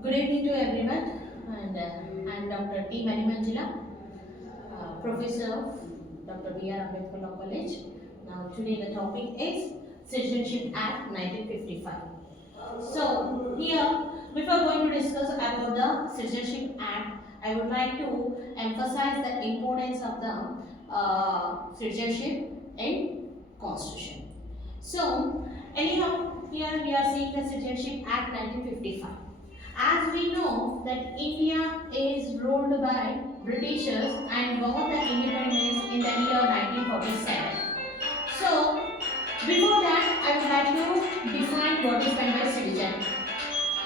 Good evening to everyone, and I'm Dr. T. Manimanjula, Professor of Dr. B.R. Ambedkar Law College. Now, today the topic is Citizenship Act 1955. So, here, before going to discuss about the Citizenship Act, I would like to emphasize the importance of the citizenship in Constitution. So, anyhow, here we are seeing the Citizenship Act 1955. As we know that India is ruled by Britishers and got the independence in the year 1947. So, before that, I would like to define what is meant by citizen.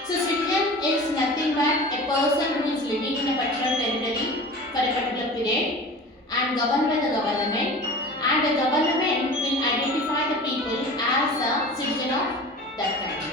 So, citizen is nothing but a person who is living in a particular territory for a particular period and governed by the government, and the government will identify the people as a citizen of that country.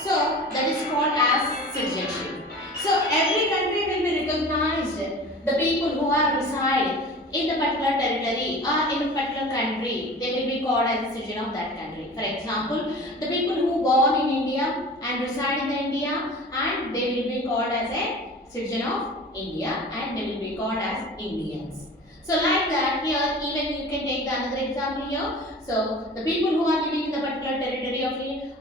So that is called as citizenship. So every country will be recognized the people who are reside in the particular territory or in a particular country, they will be called as a citizen of that country. For example, the people who born in India and reside in the India, and they will be called as a citizen of India, and they will be called as Indians. So like that, here even you can take the another example here. So the people who are living in the particular territory of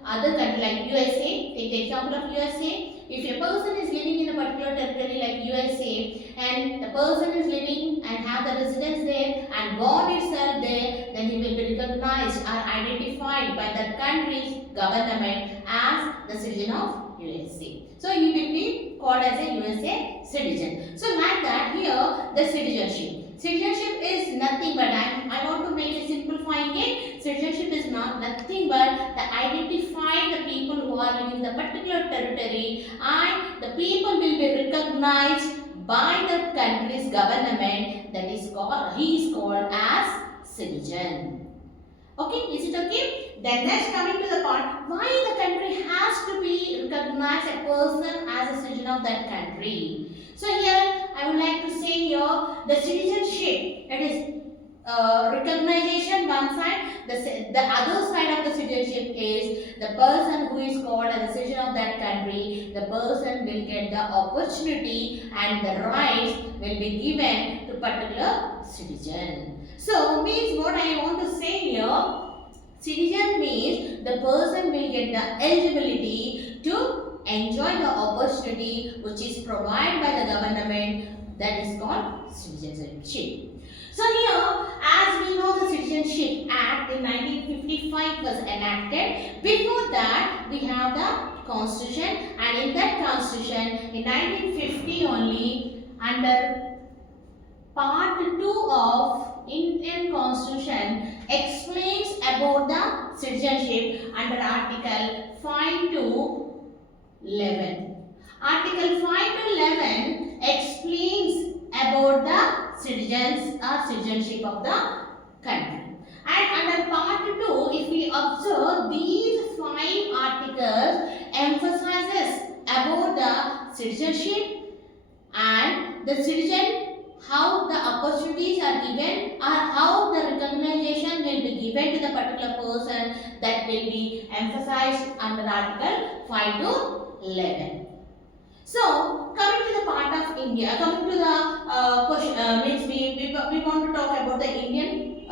other country like USA, take the example of USA. If a person is living in a particular territory like USA and the person is living and have the residence there and born itself there, then he will be recognized or identified by that country's government as the citizen of USA. So he will be called as a USA citizen. So like that, here the citizenship. Citizenship is nothing but, I want to make a simplifying it. Citizenship is nothing but the identify the people who are living in the particular territory, and the people will be recognized by the country's government, that is called, he is called as citizen. Okay, is it okay? Then next, coming to the part, why the country has to be recognized a person as a citizen of that country. So here I would like to say here the citizenship, it is recognition one side, the other side of the citizenship is the person who is called as a citizen of that country, the person will get the opportunity and the rights will be given to particular citizen. So means what I want to say here, citizen means the person will get the eligibility to enjoy the opportunity which is provided by the government, that is called citizenship. So here, as we know, the Citizenship Act in 1955 was enacted. Before that, we have the Constitution, and in that Constitution, in 1950 only, under Part 2 of Indian Constitution explains about the citizenship under Article 5 to 11. Article 5 to 11 explains about the citizens or citizenship of the country. And under Part 2, if we observe, these 5 articles emphasizes about the citizenship and the citizen, how the opportunities are given or how the recognition will be given to the particular person, that will be emphasized under Article 5 to 11. So, coming to the part of India, coming to the question, means we want to talk about the Indian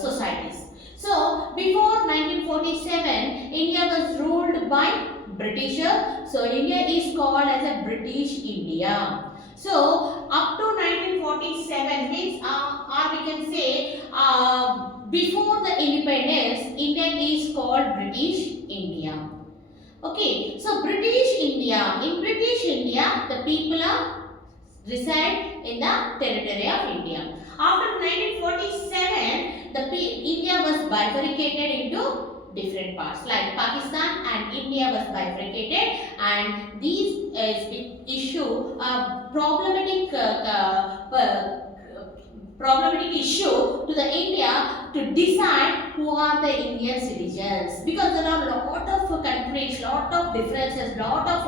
societies. So, before 1947, India was ruled by Britishers. So, India is called as a British India. So, up to 1947 means, or we can say, before the independence, India is called British India. Okay, so British India, in British India, the people are reside in the territory of India. After 1947, India was bifurcated into different parts, like Pakistan and India was bifurcated, and these issue problematic issue to the India to decide who are the Indian citizens, because there are lot of conflicts, lot of differences, lot of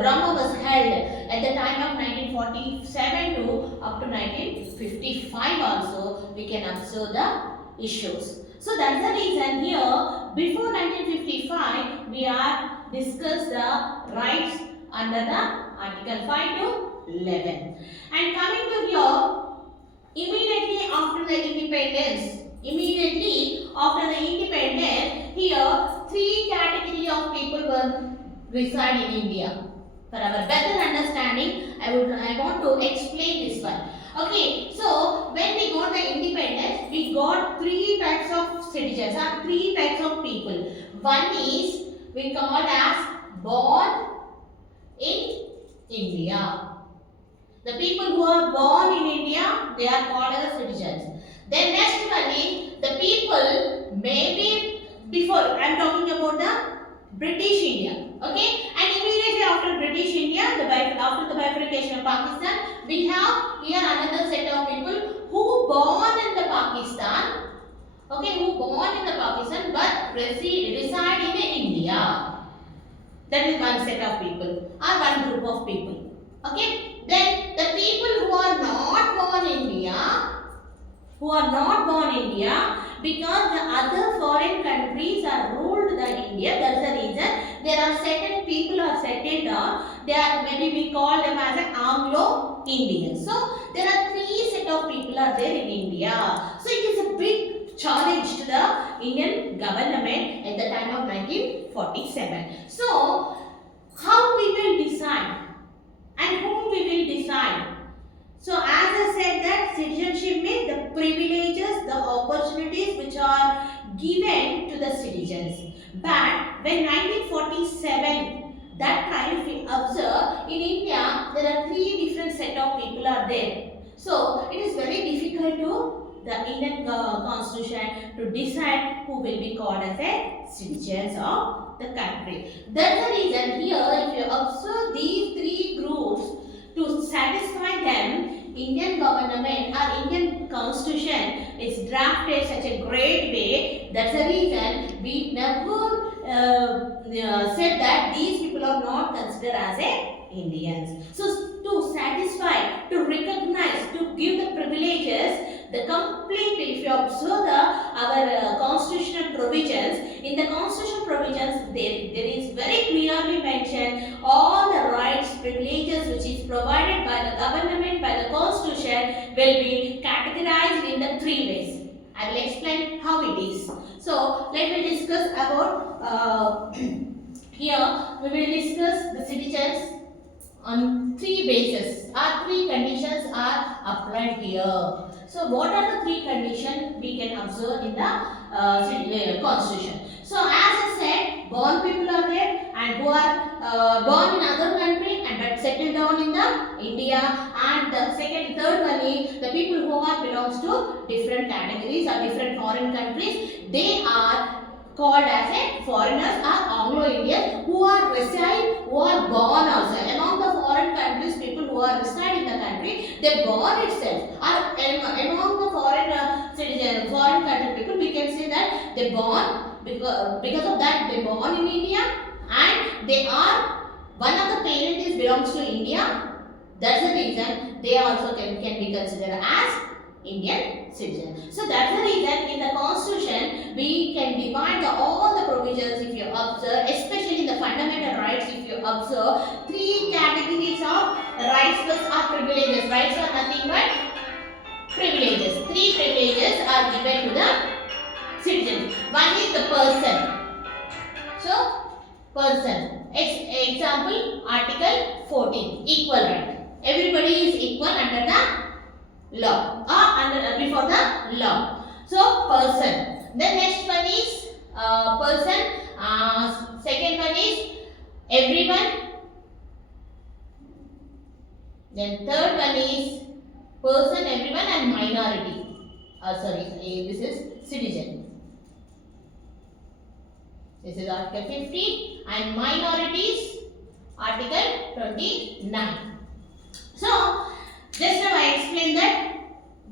drama was held at the time of 1947 to up to 1955 also we can observe the issues. So that's the reason here before 1955 we are discuss the rights under the Article 5 to 11. And coming to here, immediately after the independence, here three categories of people were reside in India. For our better understanding, I want to explain this one. Okay, so when we got the independence, we got three types of citizens or three types of people. One is we call as born in India. The people who are born in India, they are called as citizens. Then next one is the people maybe before, I am talking about the British India. Okay, and immediately after British India, after the bifurcation of Pakistan, we have here another set of people who born in the Pakistan. Okay, who born in the Pakistan but reside in India. That is one set of people or one group of people. Okay, then the people who are not born in India, because the other foreign countries are ruled by India. That's the reason there are certain people are settled down. They are, maybe we call them as an Anglo-Indians. So there are three set of people are there in India. So it is a big challenge to the Indian government at the time of 1947. So how we will decide and whom we will decide? So as I said that citizenship means the privileges, the opportunities which are given to the citizens. But when 1947, that time if we observe, in India there are three different set of people are there. So it is very difficult to the Indian constitution to decide who will be called as a citizens of the country. That's the reason here if you observe these three groups, to satisfy them, Indian government or Indian constitution is drafted such a great way. That's the reason we never said that these people are not considered as Indians. So to satisfy, to recognize, to give the privileges, the complete, if you observe our constitutional provisions, in the constitutional provisions there is very clearly mentioned all the rights, privileges which is provided by the government, by the constitution will be categorized in the three ways. I will explain how it is. So let me discuss about here we will discuss the citizens on three bases or three conditions are applied here. So what are the three conditions we can observe in the constitution? So as I said, born people are there and who are born in other country and but settled down in the India, and the third one is the people who are belongs to different categories or different foreign countries. They are called as a foreigners or Anglo-Indians who are born outside. Among the foreign countries, people who are reside in the country, they born itself. Or among the foreign citizens, foreign country people, we can say that they born because of that they born in India and they are one of the parents belongs to India. That's the reason they also can be considered as Indian citizen. So that's the reason in the constitution we can divide all the provisions if you observe, especially the fundamental rights if you observe, three categories of rights plus or privileges. Rights are nothing but privileges. Three privileges are given to the citizens. One is the person. So person. Example Article 14, equal right. Everybody is equal under the law or before the law. So person. Then next one is person. Second one is everyone. Then third one is person, everyone and minority. This is citizen. This is Article 15 and minorities Article 29. So just now I explained that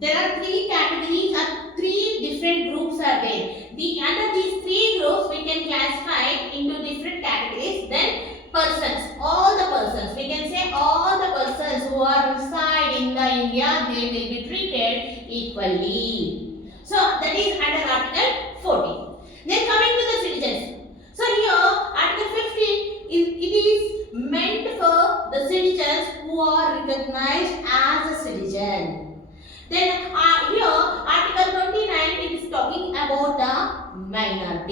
there are three categories or three different groups are there. Under these three groups we can classify into different categories. Then persons, all the persons, we can say all the persons who are reside in the India, they will be treated equally. So that is under Article 14. Then coming to the citizens. So here Article 15 it is meant for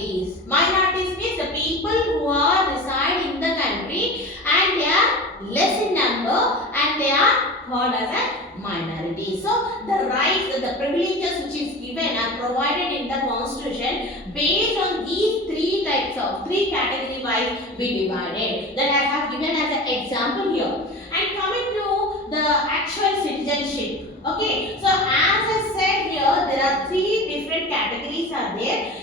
minorities. Minorities means the people who are reside in the country and they are less in number and they are called as a minority. So the rights, the privileges which is given are provided in the constitution based on these three category wise we divided that I have given as an example here. And coming to the actual citizenship. Okay, so as I said here, there are three different categories are there.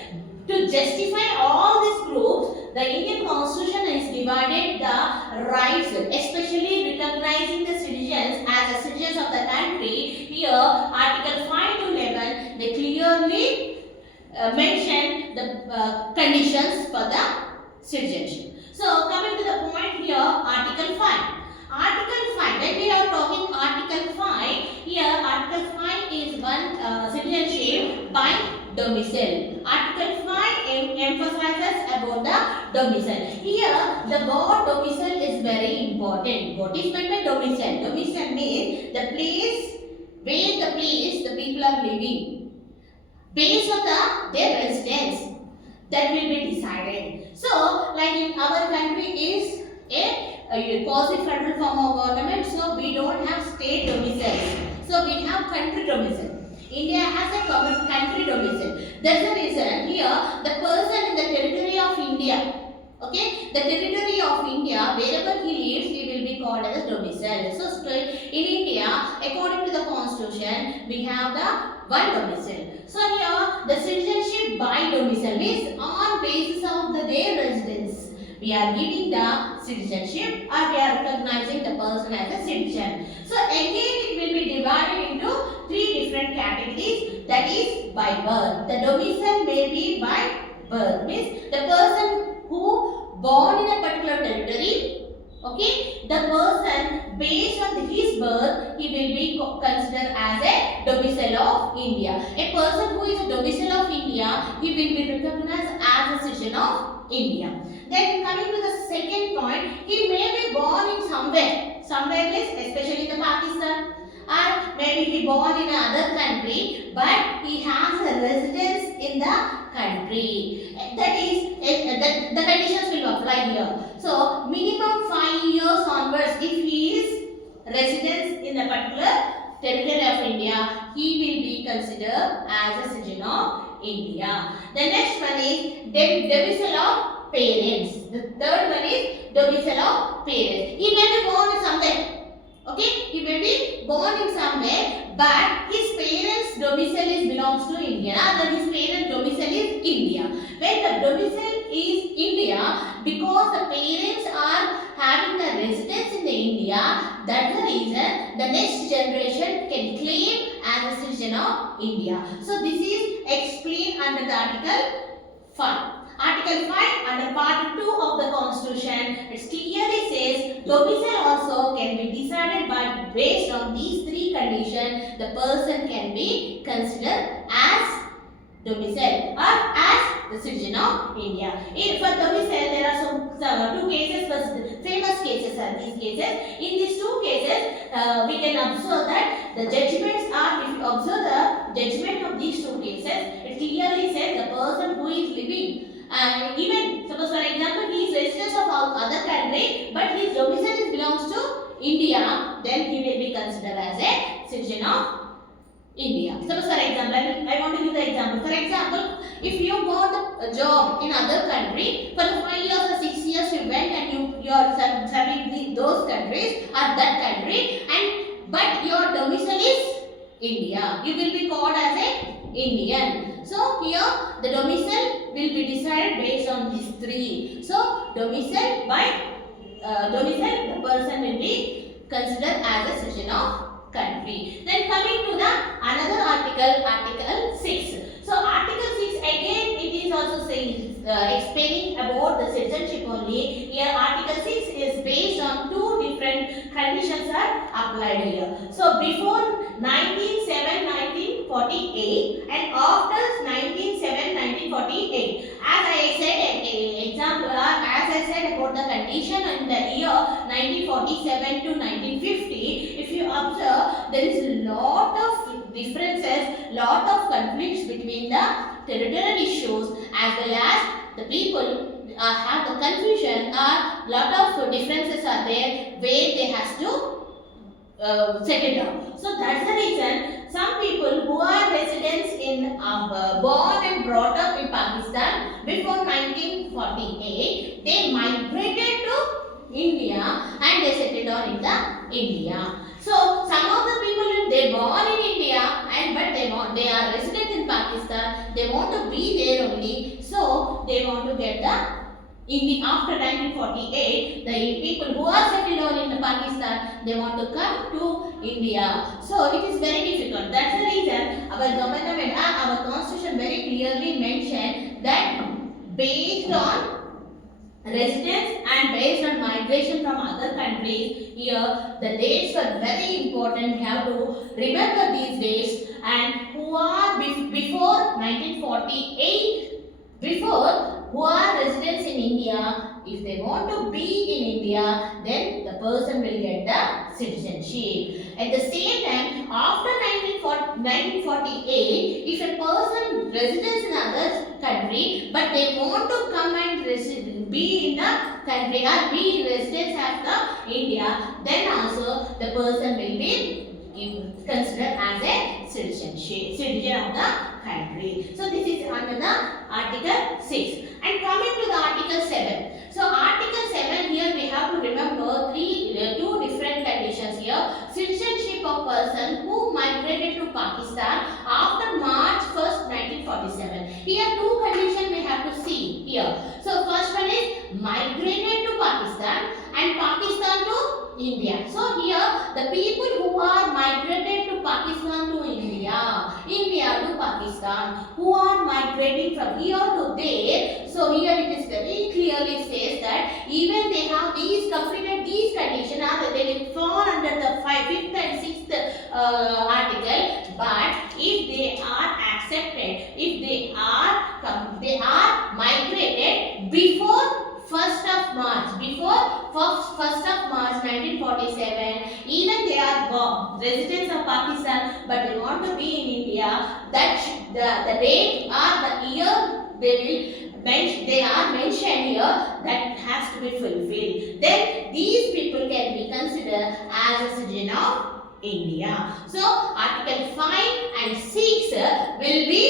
To justify all these groups, the Indian Constitution is divided the rights, especially recognizing the citizens as the citizens of the country. Here, Article 5 to 11, they clearly mention the conditions for the citizenship. So, coming to the point here, Article 5. Article 5, when we are talking Article 5, here Article 5 is one citizenship by domicile. Article 5 emphasizes about the domicile. Here the word domicile is very important. What is meant by domicile? Domicile means the place where the people are living based on their residence, that will be decided. So like in our country is a quasi-federal form of government, so we don't have state domiciles. So we have country domicile. India has a country domicile. That's the reason here the person in the territory of India, okay, the territory of India, wherever he lives, he will be called as a domicile. So in India, according to the constitution, we have the one domicile. So here the citizenship by domicile means on basis of their residence, we are giving the citizenship or we are recognizing the person as a citizen. So again it will be divided into three different categories, that is by birth. The domicile may be by birth, means the person who born in a particular territory, okay, the person based on his birth, he will be considered as a domicile of India. A person who is a domicile of India, he will be recognized as a citizen of India. Then coming to the second point, he may be born in somewhere means especially in the Pakistan, or maybe he born in another country, but he has a residence in the country. That is, the conditions will apply here. So minimum 5 years onwards, if he is residence in a particular territory of India, he will be considered as a citizen of India. The next one is domicile of parents. The third one is domicile of parents. He may be born in somewhere. Okay, he may be born in somewhere, but his parents' domicile belongs to India. Then his parents' domicile is India. When the domicile is India, because the parents are having the residence in the India, that's the reason the next generation can claim as a citizen of India. So this is explained under the Article 5. Article 5 under part 2 of the Constitution, it clearly says domicile also can be decided by based on these three conditions. The person can be considered as domicile or as the citizen of India. For domicile, there are some two cases, famous cases are these cases. In these two cases, we can observe that the judgments are, if you observe the judgment of these two cases, it clearly says the person who is living, even suppose for example he is resident of other country but his domicile belongs to India, then he will be considered as a citizen of India. Suppose for example, I want to give the example. For example, if you got a job in other country, for the 5 years or 6 years you went and you are serving those countries or that country, and but your domicile is India, you will be called as a Indian. So here the domicile will be decided based on these three. So domicile by domicile, the person will be considered as a citizen of country. Then coming to the another article, Article 6. So Article 6 again it is also saying explaining about the citizenship only. Here Article 6 is based on two different conditions are applied here. So before 1948 and after 1948. As I said example, as I said about the condition in the year 1947 to 1950, if you observe there is a lot of differences, lot of conflicts between the territorial issues as well as the people have the confusion or lot of differences are there where they has to settle down. So that's the reason some people who are residents in born and brought up in Pakistan before 1948, they migrated to India and they settled down in the India. So some of the people they born in India and but they are resident in Pakistan. They want to be there only. So they want to get the after 1948, the people who are settled down in Pakistan, they want to come to India. So it is very difficult. That's the reason our government, our constitution very clearly mentioned that based on residence and based on migration from other countries, here the dates were very important. You have to remember these dates, and who are before 1948, before who are residents in India, if they want to be in India, then the person will get the citizenship. At the same time, after 1948, if a person residents in another country, but they want to come and be in the country or be residents of the India, then also the person will be considered as a citizen of the country. So this is under the Article 6. And coming to the Article 7. So Article 7, here we have to remember two different conditions here. Citizenship of person who migrated to Pakistan after March 1st, 1947. Here two conditions we have to see here. So first one is migrated to Pakistan and Pakistan to India. So here the people who are migrated to Pakistan to India, India to Pakistan, who are migrating from here to there. So here it is very clearly says that even they have completed these conditions, they will fall under the 5th and 6th article. But if they are accepted, if they are migrated before 1st of March, before 1st of March 1947, even they are residents of Pakistan but they want to be in India, that the date or the year they are mentioned here, that has to be fulfilled. Then these people can be considered as a citizen of India. So Article 5 and 6 will be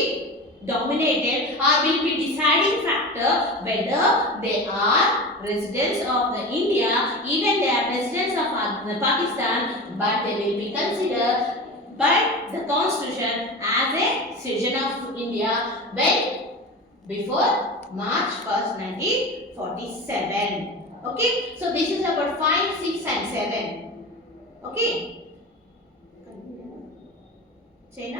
dominated or will be deciding factor whether they are residents of the India, even they are residents of Pakistan, but they will be considered by the constitution as a citizen of India when before March 1st, 1947. Okay, so this is about 5, 6 and 7. Okay. China.